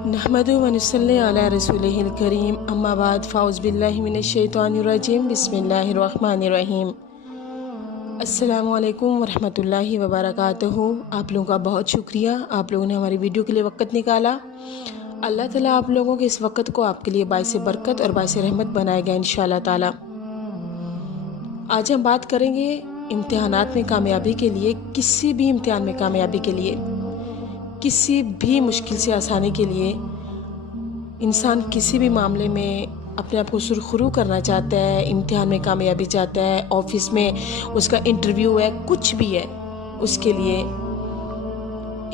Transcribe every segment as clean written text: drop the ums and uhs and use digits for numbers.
नहमदु व नसल्ली अला रसूलिहिल करीम अम्मा बाद फ़ाउज़ बिल्लाहि मिनश शैतानिर रजीम बिस्मिल्लाहिर रहमानिर रहीम। अस्सलामु अलैकुम व रहमतुल्लाहि व बरकातहू। आप लोगों का बहुत शुक्रिया, आप लोगों ने हमारी वीडियो के लिए वक़्त निकाला। अल्लाह ताला आप लोगों के इस वक़्त को आपके लिए बाइस बरकत और बाइस रहमत बनाएगा इंशाअल्लाह ताला। आज हम बात करेंगे इम्तिहानात में कामयाबी के लिए, किसी भी इम्तिहान में कामयाबी के लिए, किसी भी मुश्किल से आसानी के लिए। इंसान किसी भी मामले में अपने आप को सुरखरू करना चाहता है, इम्तिहान में कामयाबी चाहता है, ऑफिस में उसका इंटरव्यू है, कुछ भी है, उसके लिए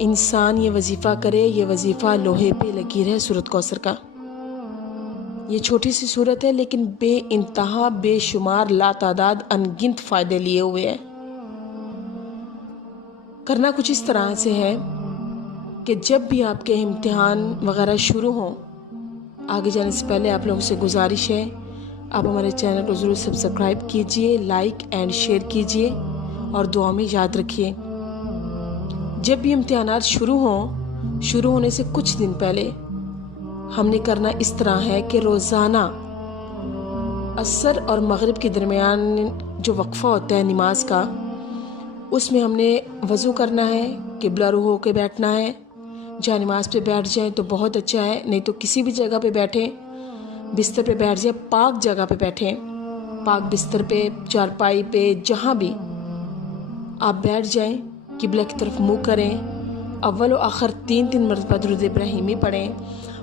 इंसान ये वजीफ़ा करे। ये वजीफ़ा लोहे पे लकीर है सूरत कौसर का। ये छोटी सी सूरत है लेकिन बेइंतहा बेशुमार लातादाद अनगिनत फ़ायदे लिए हुए है। करना कुछ इस तरह से है कि जब भी आपके इम्तिहान वगैरह शुरू हों, आगे जाने से पहले आप लोगों से गुजारिश है, आप हमारे चैनल को ज़रूर सब्सक्राइब कीजिए, लाइक एंड शेयर कीजिए और दुआ में याद रखिए। जब भी इम्तिहानात शुरू हों, शुरू होने से कुछ दिन पहले हमने करना इस तरह है कि रोज़ाना असर और मगरिब के दरमियान जो वक्फ़ा होता है नमाज का, उसमें हमने वज़ू करना है, क़िबला रुख होकर बैठना है। जहाँ नमाज पे बैठ जाएं तो बहुत अच्छा है, नहीं तो किसी भी जगह पे बैठें, बिस्तर पे बैठ जाए, पाक जगह पे बैठें, पाक बिस्तर पे, चारपाई पे, जहाँ भी आप बैठ जाएं, क़िबला की तरफ मुँह करें, अव्वल व आखिर 3 मरतबा दुरूद इब्राहिमी पढ़ें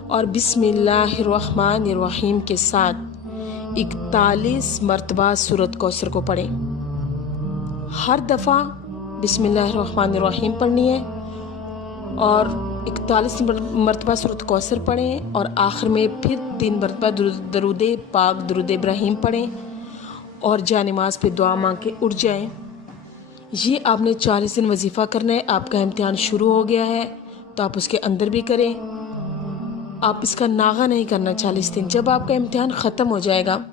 और बिस्मिल्लाहिर्रहमानिर्रहीम के साथ 41 मरतबा सूरत कौसर को पढ़ें। हर दफ़ा बिस्मिल्लाहिर्रहमानिर्रहीम पढ़नी है और 41 मरतबा सूरत कौसर पढ़ें और आखिर में फिर 3 मरतबा दरूद पाक दुरूद इब्राहिम पढ़ें और जा नमाज पे दुआ मांग के उठ जाएं। ये आपने 40 दिन वजीफ़ा करना है। आपका इम्तिहान शुरू हो गया है तो आप उसके अंदर भी करें, आप इसका नागा नहीं करना 40 दिन। जब आपका इम्तिहान ख़त्म हो जाएगा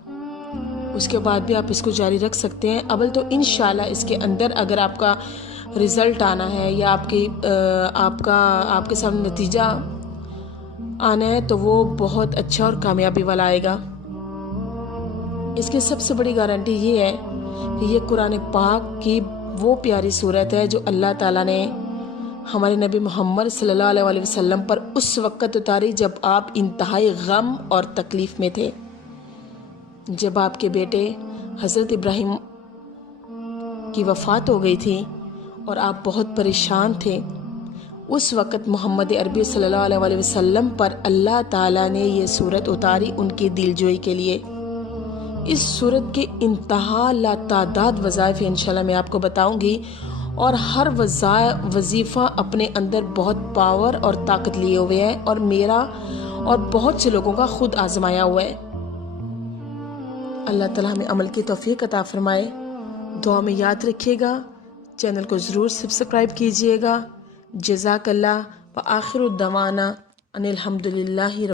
उसके बाद भी आप इसको जारी रख सकते हैं। अव्वल तो इंशाल्लाह इसके अंदर अगर आपका रिज़ल्ट आना है या आपके सामने नतीजा आना है तो वो बहुत अच्छा और कामयाबी वाला आएगा। इसकी सबसे बड़ी गारंटी ये है कि ये कुरान पाक की वो प्यारी सूरत है जो अल्लाह ताला ने हमारे नबी मोहम्मद सल्लल्लाहु अलैहि वसल्लम पर उस वक़्त उतारी जब आप इंतहाई गम और तकलीफ़ में थे। जब आपके बेटे हज़रत इब्राहिम की वफ़ात हो गई थी और आप बहुत परेशान थे, उस वक़्त मोहम्मद अरबी सल्लल्लाहु अलैहि वसल्लम पर अल्लाह ताला ने ये सूरत उतारी उनकी दिलजोई के लिए। इस सूरत के इंतहा लातादाद वज़ाइफ इंशाल्लाह मैं आपको बताऊंगी और हर वजीफ़ा अपने अंदर बहुत पावर और ताकत लिए हुए है और मेरा और बहुत से लोगों का खुद आजमाया हुआ है। अल्लाह ताला हमें अमल की तौफीक अता फरमाए। दुआ में याद रखिएगा, चैनल को ज़रूर सब्सक्राइब कीजिएगा। जज़ाकल्लाह व आखिरु दवाना अनिल हम्दुलिल्लाहि।